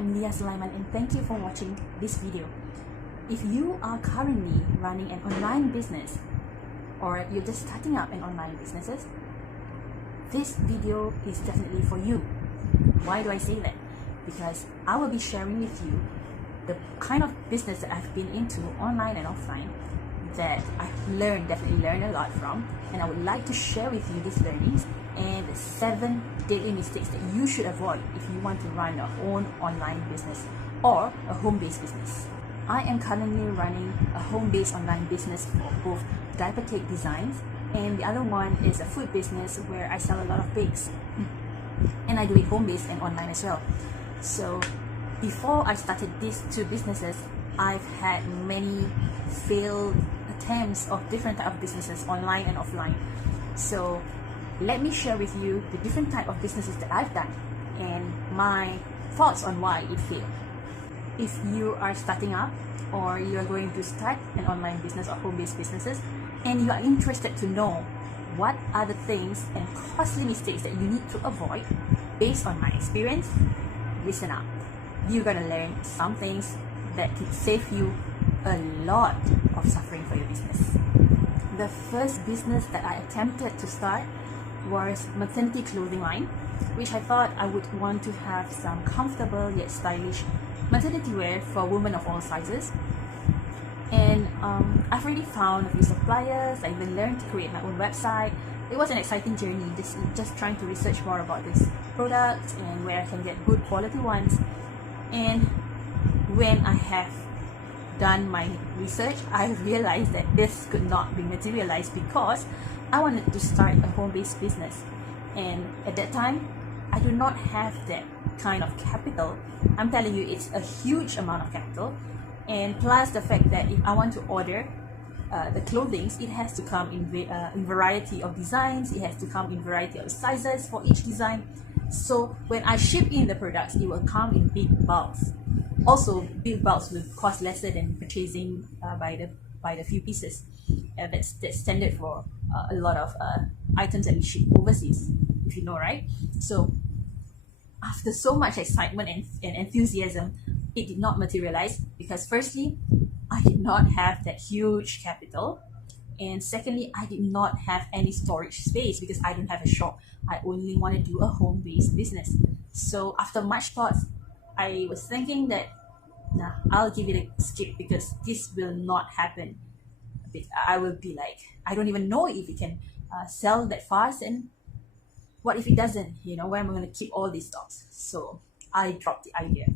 I'm Leah and thank you for watching this video. If you are currently running an online business or you're just starting up an online businesses, this video is definitely for you. Why do I say that? Because I will be sharing with you the kind of business that I've been into online and offline that I've definitely learned a lot from, and I would like to share with you these learnings and the 7 deadly mistakes that you should avoid if you want to run your own online business or a home-based business. I am currently running a home-based online business for both diaper cake designs, and the other one is a food business where I sell a lot of bakes, and I do it home-based and online as well. So before I started these 2 businesses, I've had many failed attempts of different type of businesses, online and offline. So let me share with you the different type of businesses that I've done and my thoughts on why it failed. If you are starting up or you're going to start an online business or home-based businesses and you are interested to know what are the things and costly mistakes that you need to avoid based on my experience, listen up. You're gonna learn some things that could save you a lot of suffering for your business. The first business that I attempted to start was maternity clothing line, which I thought I would want to have some comfortable yet stylish maternity wear for women of all sizes. And I've already found a few suppliers. I even learned to create my own website. It was an exciting journey, just trying to research more about this product and where I can get good quality ones. And when I have done my research, I realized that this could not be materialized because I wanted to start a home-based business, and at that time I do not have that kind of capital. I'm telling you, it's a huge amount of capital, and plus the fact that if I want to order the clothing, it has to come in variety of designs, it has to come in variety of sizes for each design. So when I ship in the products, it will come in big bulks. Also, big bulks will cost lesser than purchasing by the few pieces. That's standard for a lot of items that we ship overseas, if you know, right? So after so much excitement and enthusiasm, it did not materialize because firstly, I did not have that huge capital, and secondly, I did not have any storage space because I don't have a shop. I only want to do a home-based business. So after much thoughts, I was thinking that, nah, I'll give it a skip because this will not happen. I will be like, I don't even know if it can sell that fast, and what if it doesn't? Where am I going to keep all these stocks? So I dropped the idea.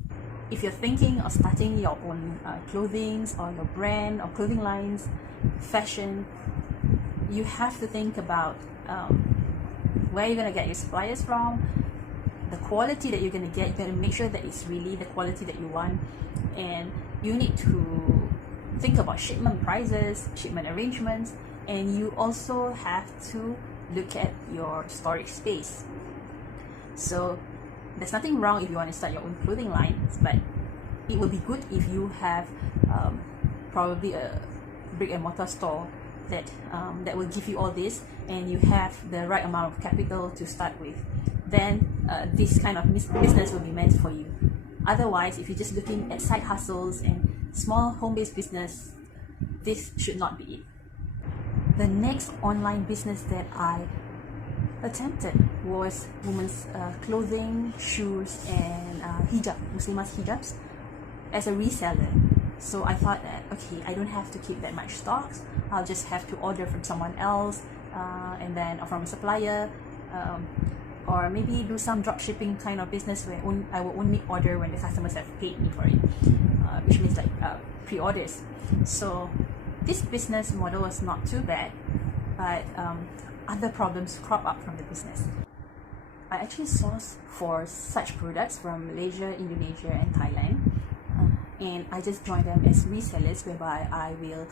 If you're thinking of starting your own clothing or your brand or clothing lines, fashion, you have to think about where you're going to get your suppliers from, the quality that you're going to get. You got to make sure that it's really the quality that you want, and you need to think about shipment prices, shipment arrangements, and you also have to look at your storage space. So there's nothing wrong if you want to start your own clothing lines, but it will be good if you have probably a brick and mortar store that will give you all this, and you have the right amount of capital to start with. Then this kind of business will be meant for you. Otherwise, if you're just looking at side hustles and small home-based business, this should not be it. The next online business that I attempted was women's clothing, shoes, and hijab, Muslimas hijabs, as a reseller. So I thought that, okay, I don't have to keep that much stocks. I'll just have to order from someone else, and then or from a supplier, or maybe do some drop shipping kind of business where I will only order when the customers have paid me for it, which means like pre-orders. So this business model was not too bad, but other problems crop up from the business. I actually source for such products from Malaysia, Indonesia, and Thailand, and I just joined them as resellers, whereby I will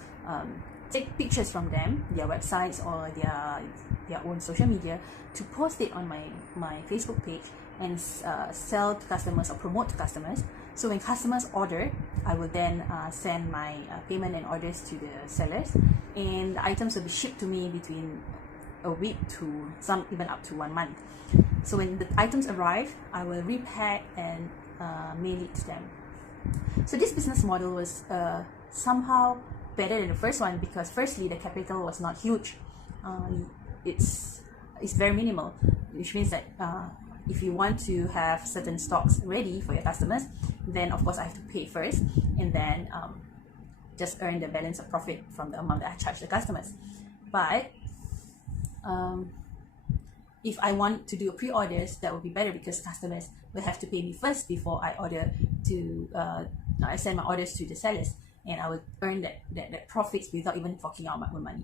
take pictures from them, their websites or their own social media, to post it on my Facebook page and sell to customers or promote to customers. So when customers order, I will then send my payment and orders to the sellers, and the items will be shipped to me between a week to some even up to 1 month. So when the items arrive, I will repack and mail it to them. So this business model was somehow better than the first one, because firstly the capital was not huge. It's very minimal, which means that if you want to have certain stocks ready for your customers, then of course I have to pay first, and then just earn the balance of profit from the amount that I charge the customers. But if I want to do pre-orders, that would be better, because customers will have to pay me first before I I send my orders to the sellers, and I will earn that profits without even forking out my own money.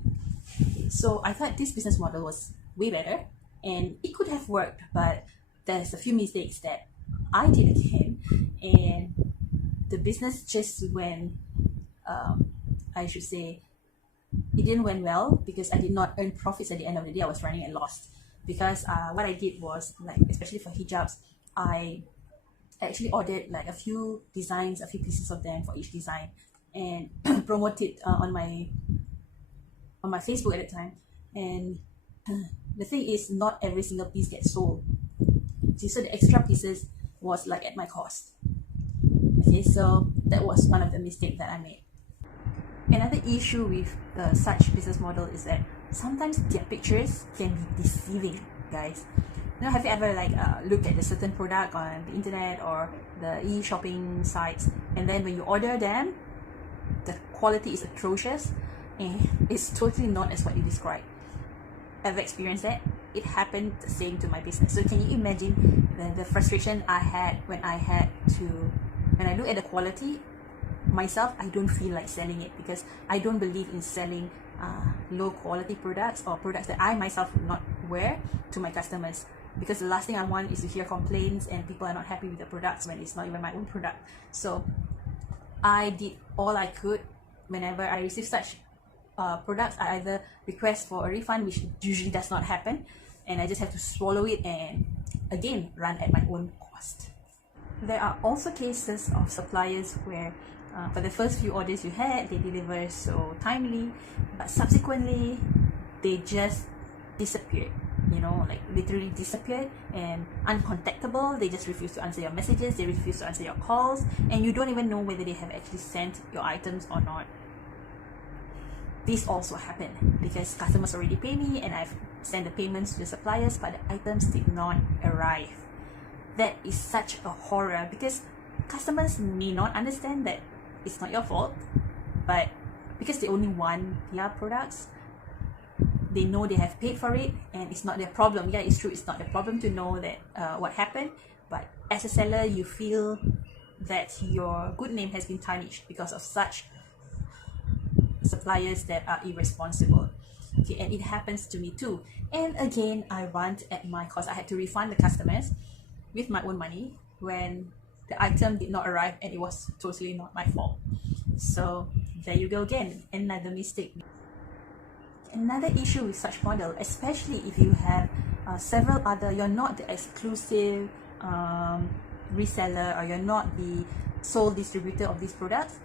So I thought this business model was way better, and it could have worked, but there's a few mistakes that I did again, and the business just went, I should say, it didn't went well, because I did not earn profits at the end of the day. I was running at loss, because what I did was, like, especially for hijabs, I actually ordered like a few designs, a few pieces of them for each design, and promoted on my Facebook at the time. And the thing is, not every single piece gets sold. See, so the extra pieces was like at my cost. Okay, so that was one of the mistakes that I made. Another issue with such business model is that sometimes their pictures can be deceiving, guys. Now, have you ever looked at a certain product on the internet or the e-shopping sites, and then when you order them, the quality is atrocious and it's totally not as what you describe? I've experienced that. It happened the same to my business. So can you imagine the frustration I had when I look at the quality myself? I don't feel like selling it, because I don't believe in selling low quality products or products that I myself would not wear to my customers, because the last thing I want is to hear complaints and people are not happy with the products when it's not even my own product. So I did all I could. Whenever I receive such products, I either request for a refund, which usually does not happen, and I just have to swallow it and again run at my own cost. There are also cases of suppliers where for the first few orders you had, they deliver so timely, but subsequently they just disappeared, like literally disappeared, and uncontactable. They just refuse to answer your messages, they refuse to answer your calls, and you don't even know whether they have actually sent your items or not. This also happened because customers already pay me and I've sent the payments to the suppliers, but the items did not arrive. That is such a horror, because customers may not understand that it's not your fault, but because they only want their products, they know they have paid for it and it's not their problem. Yeah, it's true, it's not their problem to know that what happened, but as a seller you feel that your good name has been tarnished because of such suppliers that are irresponsible. Okay, and it happens to me too. And again, I run at my cost. I had to refund the customers with my own money when the item did not arrive, and it was totally not my fault. So there you go again, another mistake. Another issue with such model, especially if you have several other, you're not the exclusive reseller, or you're not the sole distributor of these products,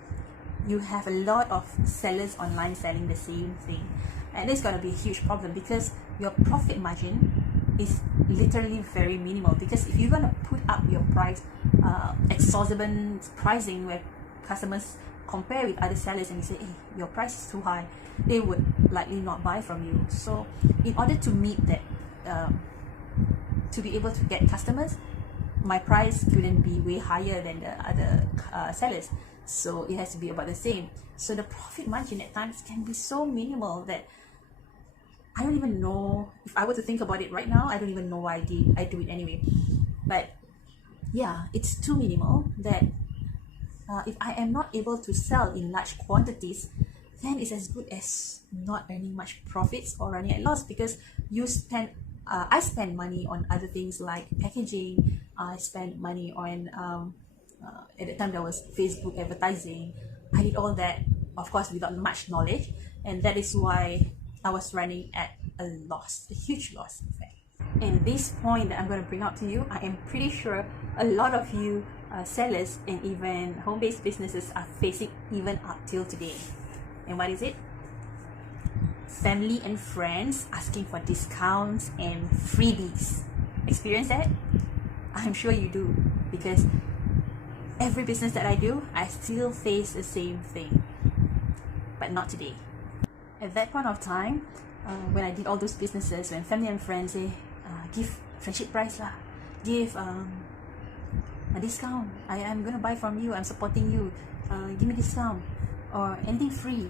you have a lot of sellers online selling the same thing, and it's going to be a huge problem, because your profit margin is literally very minimal. Because if you're going to put up your price, exorbitant pricing, where customers compare with other sellers and you say, hey, your price is too high, they would likely not buy from you. So in order to meet that, to be able to get customers, my price couldn't be way higher than the other sellers, so it has to be about the same. So the profit margin at times can be so minimal that I don't even know, if I were to think about it right now, I don't even know why I do it anyway. But yeah, it's too minimal that if I am not able to sell in large quantities, then it's as good as not earning much profits or running at loss, because you spend I spend money on other things like packaging. I spend money on at the time there was Facebook advertising. I did all that, of course, without much knowledge, and that is why I was running at a loss, a huge loss in fact. And this point that I'm going to bring out to you, I am pretty sure a lot of you sellers and even home-based businesses are facing even up till today. And what is it? Family and friends asking for discounts and freebies. Experience that? I'm sure you do, because every business that I do, I still face the same thing, but not today. At that point of time, when I did all those businesses, when family and friends say, give friendship price lah, give a discount, I am gonna buy from you, I'm supporting you, give me discount, or anything free,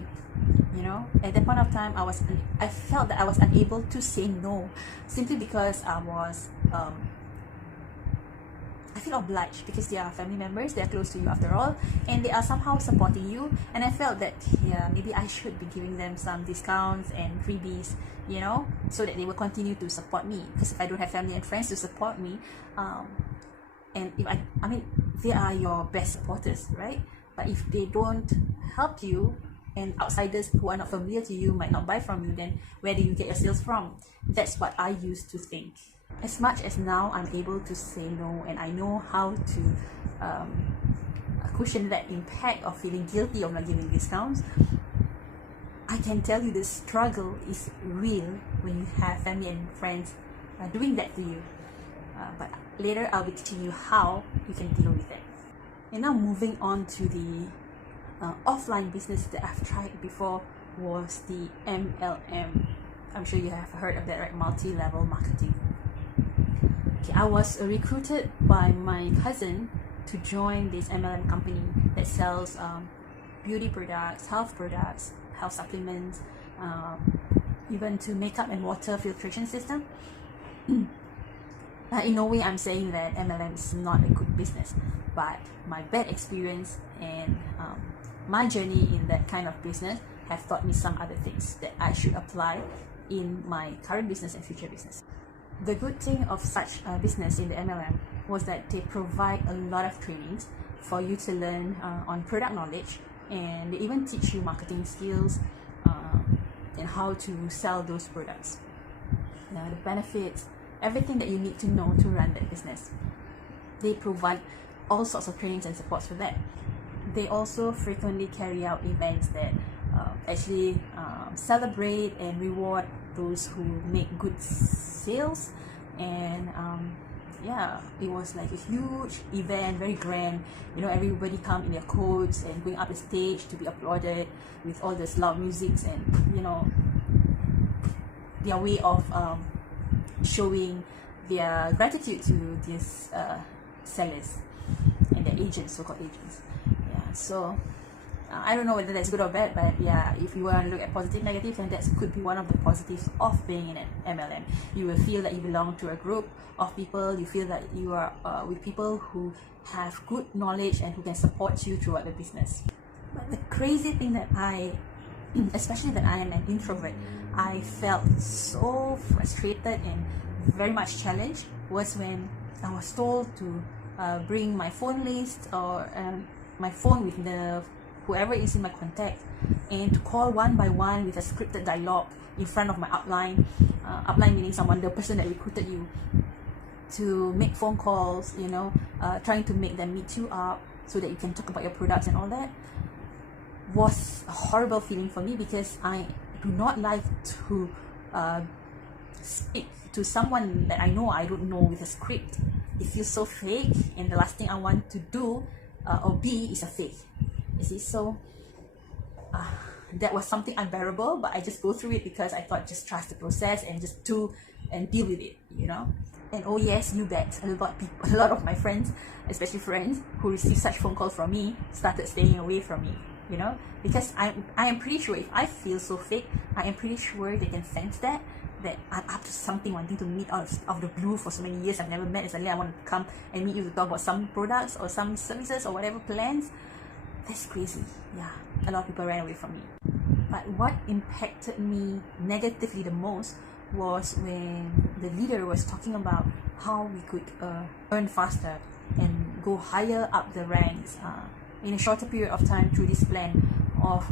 you know. At that point of time, I felt that I was unable to say no, simply because I feel obliged, because they are family members, they are close to you after all, and they are somehow supporting you, and I felt that, yeah, maybe I should be giving them some discounts and freebies, you know, so that they will continue to support me. Because if I don't have family and friends to support me, and if I mean, they are your best supporters, right? But if they don't help you, and outsiders who are not familiar to you might not buy from you, then where do you get your sales from? That's what I used to think. As much as now I'm able to say no, and I know how to cushion that impact of feeling guilty of not giving discounts, I can tell you the struggle is real when you have family and friends doing that to you. But later I'll be teaching you how you can deal with it. And now moving on to the offline business that I've tried before was the MLM. I'm sure you have heard of that, right? Multi-level marketing. Okay, I was recruited by my cousin to join this MLM company that sells beauty products, health supplements, even to makeup and water filtration system. In no way I'm saying that MLM is not a good business, but my bad experience and my journey in that kind of business have taught me some other things that I should apply in my current business and future business. The good thing of such a business in the MLM was that they provide a lot of trainings for you to learn on product knowledge, and they even teach you marketing skills and how to sell those products. The benefits, everything that you need to know to run that business. They provide all sorts of trainings and supports for that. They also frequently carry out events that actually celebrate and reward those who make good sales, and yeah, it was like a huge event, very grand, you know. Everybody come in their coats and going up the stage to be applauded with all this loud musics, and you know, their way of showing their gratitude to these sellers and their agents, so-called agents. Yeah, so I don't know whether that's good or bad, but yeah, if you want to look at positive, negative, then that could be one of the positives of being in an MLM. You will feel that you belong to a group of people. You feel that you are with people who have good knowledge and who can support you throughout the business. But the crazy thing that especially that I am an introvert, I felt so frustrated and very much challenged was when I was told to bring my phone list or my phone with whoever is in my contact, and to call one by one with a scripted dialogue in front of my upline. Upline meaning the person that recruited you, to make phone calls, you know, trying to make them meet you up so that you can talk about your products and all that, was a horrible feeling for me, because I do not like to speak to someone that I don't know with a script. It feels so fake, and the last thing I want to do or be is a fake. You see, so that was something unbearable, but I just go through it because I thought, just trust the process and just do and deal with it, you know. And oh yes, you bet, a lot of my friends, especially friends who receive such phone calls from me, started staying away from me, you know, because I am pretty sure if I feel so fake, I am pretty sure they can sense that I'm up to something, wanting to meet out of the blue for so many years I've never met, and suddenly I want to come and meet you to talk about some products or some services or whatever plans. That's crazy. Yeah, a lot of people ran away from me. But what impacted me negatively the most was when the leader was talking about how we could earn faster and go higher up the ranks in a shorter period of time through this plan of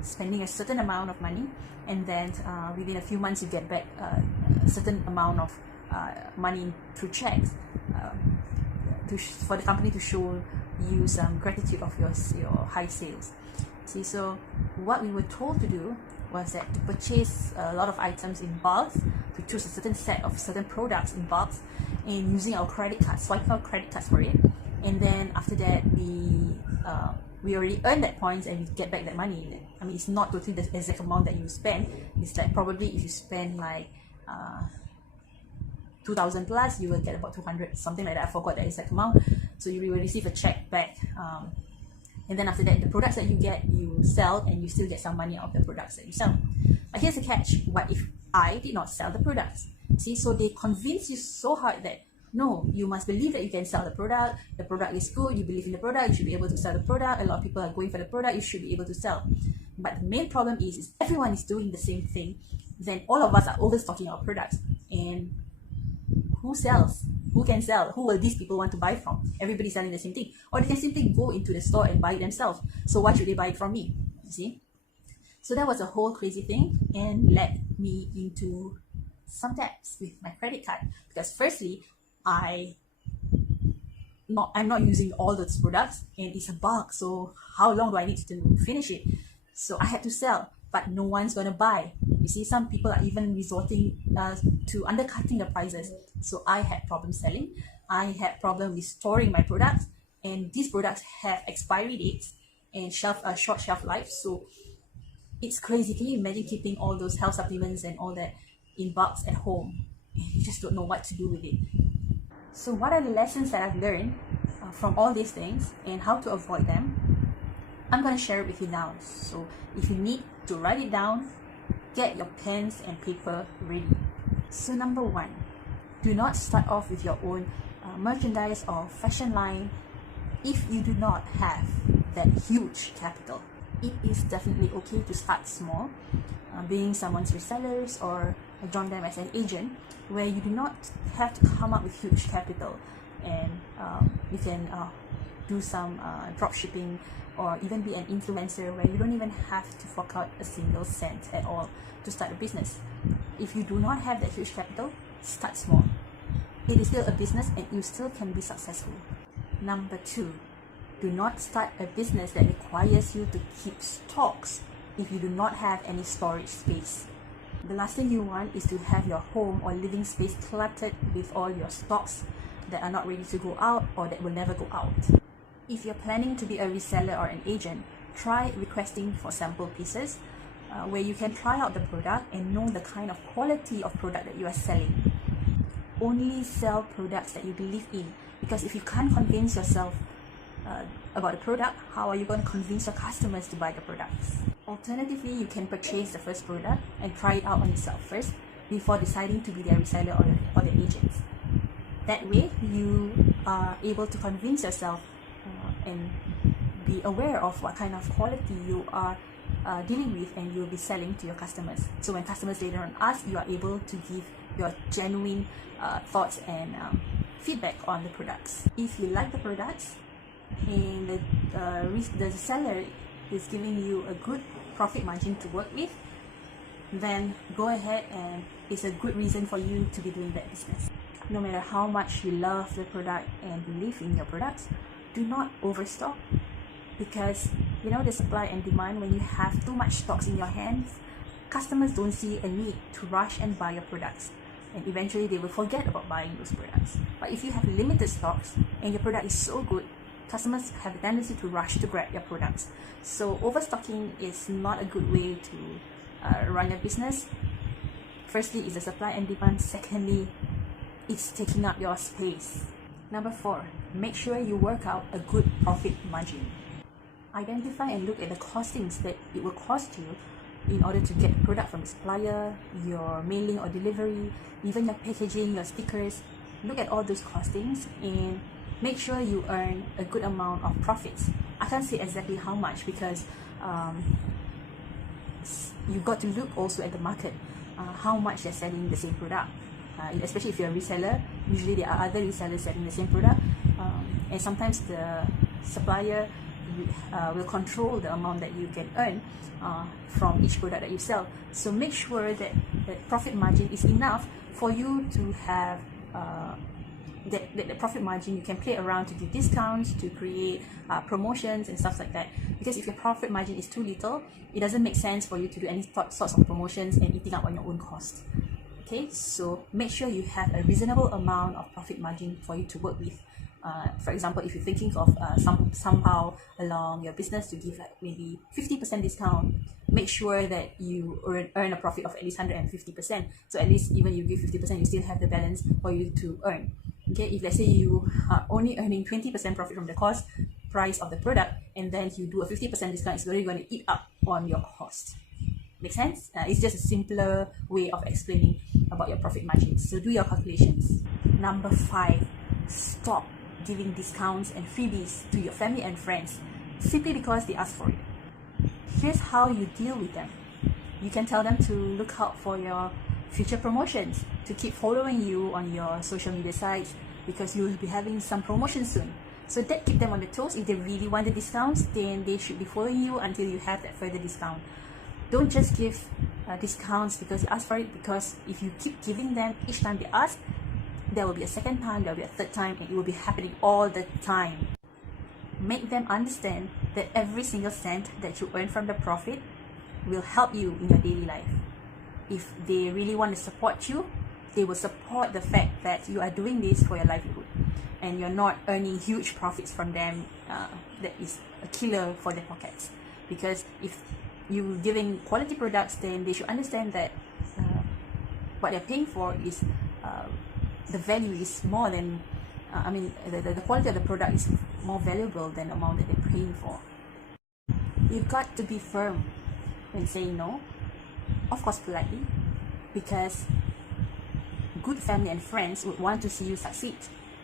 spending a certain amount of money, and then within a few months you get back a certain amount of money through checks for the company to show you some gratitude of your high sales. See, so what we were told to do was that to purchase a lot of items in bulk, to choose a certain set of certain products in bulk, and using our credit cards, swipe our credit cards for it, and then after that we already earn that points and we get back that money. I mean, it's not totally the exact amount that you spend. It's like probably if you spend like 2,000 plus, you will get about 200, something like that. I forgot the exact amount. So you will receive a check back, and then after that, the products that you get, you sell, and you still get some money out of the products that you sell. But here's the catch: what if I did not sell the products? See, so they convince you so hard that no, you must believe that you can sell the product is good, you believe in the product, you should be able to sell the product, a lot of people are going for the product, you should be able to sell. But the main problem is everyone is doing the same thing, then all of us are overstocking our products. And who sells? Who can sell? Who will these people want to buy from? Everybody's selling the same thing. Or they can simply go into the store and buy it themselves. So why should they buy it from me? You see? So that was a whole crazy thing and led me into some debts with my credit card. Because firstly, I'm not using all those products and it's a bulk, so how long do I need to finish it? So I had to sell, but no one's gonna buy. You see, some people are even resorting to undercutting the prices. So I had problems selling. I had problems with storing my products, and these products have expiry dates and short shelf life. So it's crazy. Can you imagine keeping all those health supplements and all that in bulks at home? And you just don't know what to do with it. So what are the lessons that I've learned from all these things and how to avoid them? I'm going to share it with you now. So if you need to write it down, get your pens and paper ready. So number one, do not start off with your own merchandise or fashion line if you do not have that huge capital. It is definitely okay to start small, being someone's resellers or join them as an agent, where you do not have to come up with huge capital, and you can do some drop shipping or even be an influencer where you don't even have to fork out a single cent at all to start a business. If you do not have that huge capital, start small. It is still a business and you still can be successful. Number two, do not start a business that requires you to keep stocks if you do not have any storage space. The last thing you want is to have your home or living space cluttered with all your stocks that are not ready to go out or that will never go out. If you're planning to be a reseller or an agent, try requesting for sample pieces where you can try out the product and know the kind of quality of product that you are selling. Only sell products that you believe in, because if you can't convince yourself about the product, how are you going to convince your customers to buy the products? Alternatively, you can purchase the first product and try it out on yourself first before deciding to be their reseller or the agent. That way, you are able to convince yourself and be aware of what kind of quality you are dealing with and you'll be selling to your customers. So when customers later on ask, you are able to give your genuine thoughts and feedback on the products. If you like the products and the seller is giving you a good profit margin to work with, then go ahead, and it's a good reason for you to be doing that business. No matter how much you love the product and believe in your products, do not overstock, because you know the supply and demand, when you have too much stocks in your hands, customers don't see a need to rush and buy your products, and eventually they will forget about buying those products. But if you have limited stocks and your product is so good, customers have a tendency to rush to grab your products. So overstocking is not a good way to run a business. Firstly, it's the supply and demand. Secondly, it's taking up your space. Number four, make sure you work out a good profit margin. Identify and look at the costings that it will cost you in order to get the product from the supplier, your mailing or delivery, even your packaging, your stickers. Look at all those costings and make sure you earn a good amount of profits. I can't say exactly how much, because you've got to look also at the market, how much they're selling the same product. Especially if you're a reseller, usually there are other resellers selling the same product, and sometimes the supplier will control the amount that you can earn from each product that you sell. So make sure that the profit margin is enough for you to have the profit margin. You can play around to do discounts, to create promotions and stuff like that. Because if your profit margin is too little, it doesn't make sense for you to do any sorts of promotions and eating up on your own cost. Okay, so make sure you have a reasonable amount of profit margin for you to work with For example, if you're thinking of somehow along your business to give like maybe 50% discount, make sure that you earn a profit of at least 150%. So at least even you give 50%, you still have the balance for you to earn. Okay, if let's say you are only earning 20% profit from the cost price of the product, and then you do a 50% discount, it's really going to eat up on your cost. Make sense? It's just a simpler way of explaining about your profit margins. So do your calculations. Number 5, stop giving discounts and freebies to your family and friends simply because they ask for it. Here's how you deal with them. You can tell them to look out for your future promotions, to keep following you on your social media sites, because you will be having some promotions soon. So that keep them on the toes. If they really want the discounts, then they should be following you until you have that further discount. Don't just give discounts because you ask for it, because if you keep giving them each time they ask, there will be a second time, there will be a third time, and it will be happening all the time. Make them understand that every single cent that you earn from the profit will help you in your daily life. If they really want to support you, they will support the fact that you are doing this for your livelihood and you're not earning huge profits from them. That is a killer for their pockets. Because if you're giving quality products, then they should understand that what they're paying for is the value is more than the quality of the product is more valuable than the amount that they're paying for. You've got to be firm when saying no, of course politely, because good family and friends would want to see you succeed,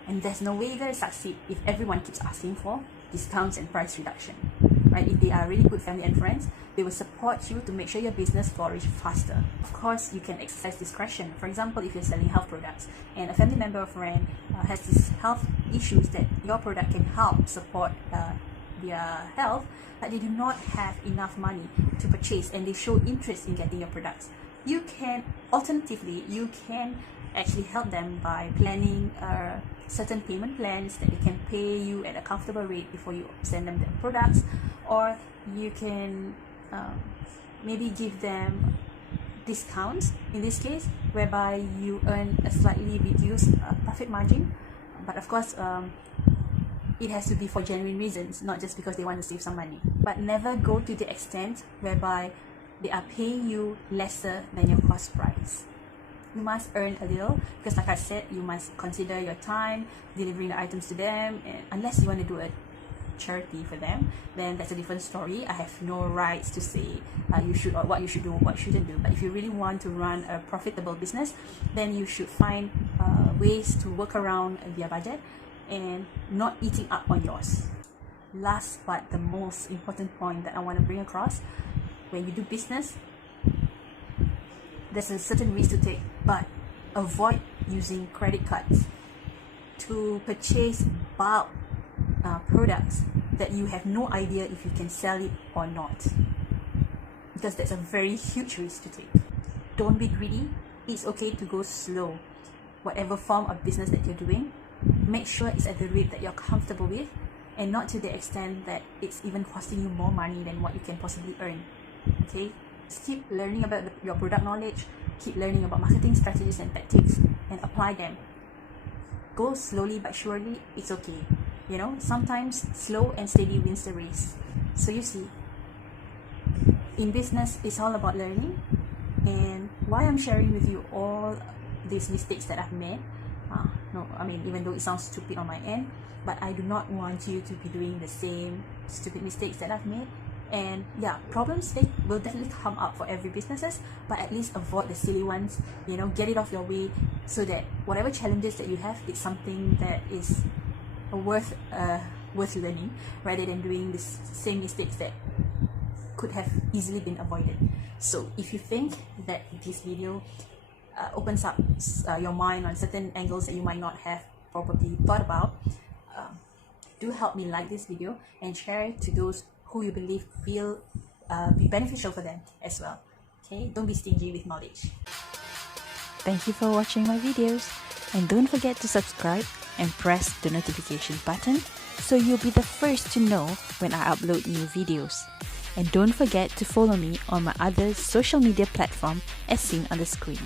and there's no way you're going to succeed if everyone keeps asking for discounts and price reduction, right? If they are really good family and friends, they will support you to make sure your business flourishes faster. Of course, you can exercise discretion. For example, if you're selling health products and a family member or friend has these health issues that your product can help support their health, but they do not have enough money to purchase and they show interest in getting your products, you can actually help them by planning certain payment plans that they can pay you at a comfortable rate before you send them the products, or you can maybe give them discounts in this case, whereby you earn a slightly reduced profit margin. But of course, it has to be for genuine reasons, not just because they want to save some money. But never go to the extent whereby they are paying you lesser than your cost price. You must earn a little, because like I said, you must consider your time delivering the items to them, and unless you want to do a charity for them, then that's a different story. I have no rights to say you should, or what you should do, what you shouldn't do. But if you really want to run a profitable business, then you should find ways to work around their budget and not eating up on yours. Last but the most important point that I want to bring across: when you do business, there's a certain risk to take, but avoid using credit cards to purchase bulk products that you have no idea if you can sell it or not, because that's a very huge risk to take. Don't be greedy. It's okay to go slow. Whatever form of business that you're doing, make sure it's at the rate that you're comfortable with, and not to the extent that it's even costing you more money than what you can possibly earn. Okay? Just keep learning about your product knowledge, keep learning about marketing strategies and tactics, and apply them. Go slowly but surely. It's okay. You know, sometimes slow and steady wins the race. So you see, in business, it's all about learning. And why I'm sharing with you all these mistakes that I've made, even though it sounds stupid on my end, but I do not want you to be doing the same stupid mistakes that I've made. And yeah, problems will definitely come up for every businesses, but at least avoid the silly ones. You know, get it off your way, so that whatever challenges that you have, it's something that is worth learning, rather than doing the same mistakes that could have easily been avoided. So if you think that this video opens up your mind on certain angles that you might not have probably thought about, do help me like this video and share it to those who you believe will be beneficial for them as well. Okay, don't be stingy with knowledge. Thank you for watching my videos, and don't forget to subscribe and press the notification button so you'll be the first to know when I upload new videos. And don't forget to follow me on my other social media platform as seen on the screen.